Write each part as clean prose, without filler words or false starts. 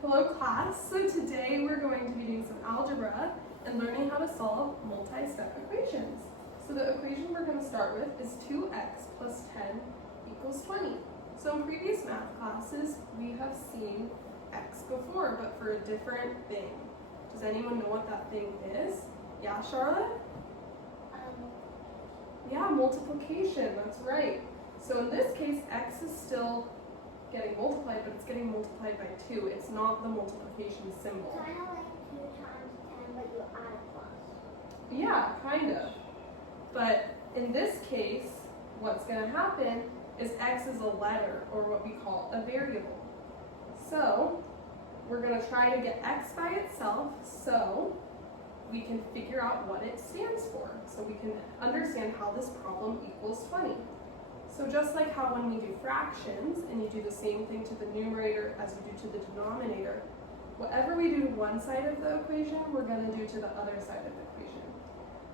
Hello class, so today we're going to be doing some algebra and learning how to solve multi-step equations. So the equation we're going to start with is 2x plus 10 equals 20. So in previous math classes, we have seen x before, but for a different thing. Does anyone know what that thing is? Yeah, Charlotte? Yeah, multiplication, that's right. So in this case, x is still getting multiplied, but it's getting multiplied by 2. It's not the multiplication symbol. Kind of like 2 times 10, but you add a plus. Yeah, kind of. But in this case, what's going to happen is x is a letter, or what we call a variable. So we're going to try to get x by itself so we can figure out what it stands for. So we can understand how this problem equals 20. So just like how when we do fractions, and you do the same thing to the numerator as you do to the denominator, whatever we do to one side of the equation, we're going to do to the other side of the equation.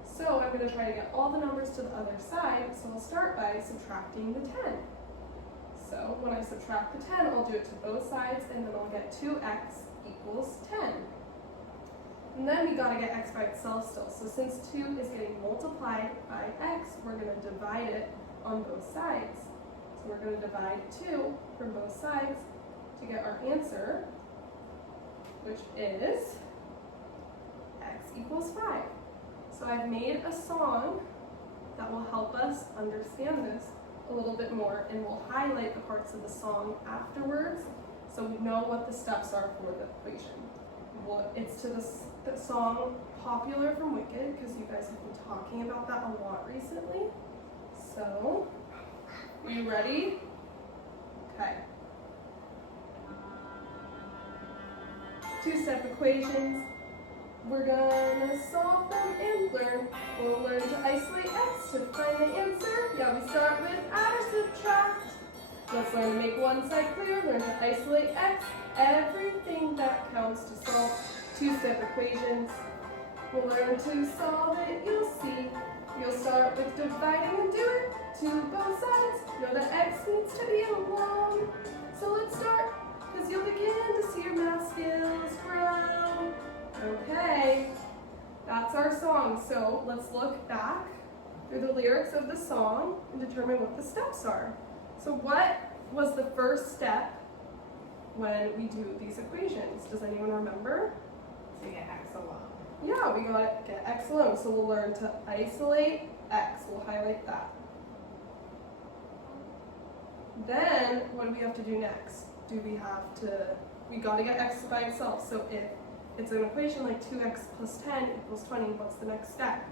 So I'm going to try to get all the numbers to the other side, so I'll start by subtracting the 10. So when I subtract the 10, I'll do it to both sides, and then I'll get 2x equals 10. And then we got to get x by itself still. So since 2 is getting multiplied by x, we're going to divide it on both sides. So we're going to divide 2 from both sides to get our answer, which is x equals 5. So I've made a song that will help us understand this a little bit more, and we'll highlight the parts of the song afterwards so we know what the steps are for the equation. Well, it's to the song Popular from Wicked, because you guys have been talking about that a lot recently. So, are you ready? Okay. Two-step equations. We're gonna solve them and learn. We'll learn to isolate x to find the answer. Yeah, we start with add or subtract. Let's learn to make one side clear. Learn to isolate x. Everything that counts to solve two-step equations. We'll learn to solve it, you'll see. You'll start with dividing and do it to both sides. Know that x needs to be alone. So let's start, because you'll begin to see your math skills grow. Okay, that's our song. So let's look back through the lyrics of the song and determine what the steps are. So what was the first step when we do these equations? Does anyone remember? To get x alone. Yeah, we gotta get x alone, so we'll learn to isolate x. We'll highlight that. Then, what do we have to do next? We gotta get x by itself. So if it's an equation like 2x plus 10 equals 20, what's the next step?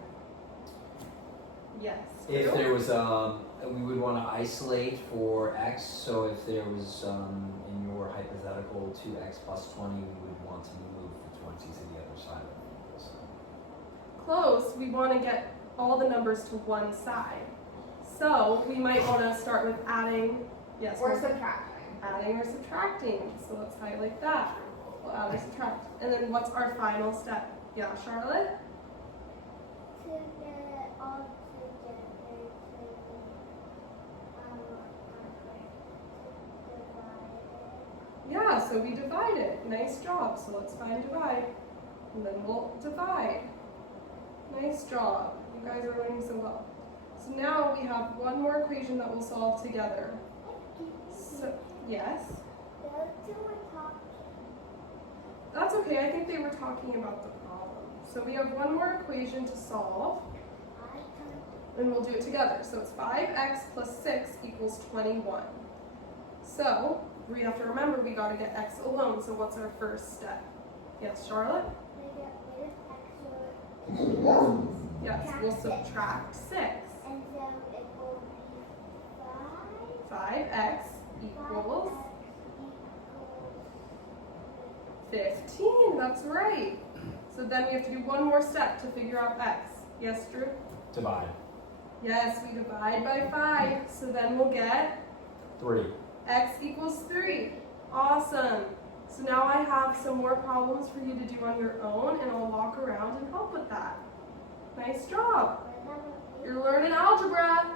Yes. If there was, we would want to isolate for x, so if there was, in your hypothetical, 2x plus 20, we would want to move the 20 to the other side of the equal sign. Close, we want to get all the numbers to one side. So we might want to start with adding, yes, Or subtracting. adding or subtracting. So let's highlight that. We'll add or subtract. And then what's our final step? Yeah, Charlotte? To get all together to divide it. Yeah, so we divide it. Nice job. So let's find divide. And then we'll divide. Nice job. You guys are learning so well. So now we have one more equation that we'll solve together. So, yes? The other two were talking. That's okay. I think they were talking about the problem. So we have one more equation to solve, and we'll do it together. So it's 5x plus 6 equals 21. So we have to remember we got to get x alone. So what's our first step? Yes, Charlotte? They get rid of x, Yes, we'll subtract 6. and then it will be 5x equals 5x 15. That's right. So then we have to do one more step to figure out x. Yes, Drew? Divide. Yes, we divide by 5. So then we'll get 3. x equals 3. Awesome. So now I have some more problems for you to do on your own, and I'll walk around and help with that. Nice job. equals You're learning algebra.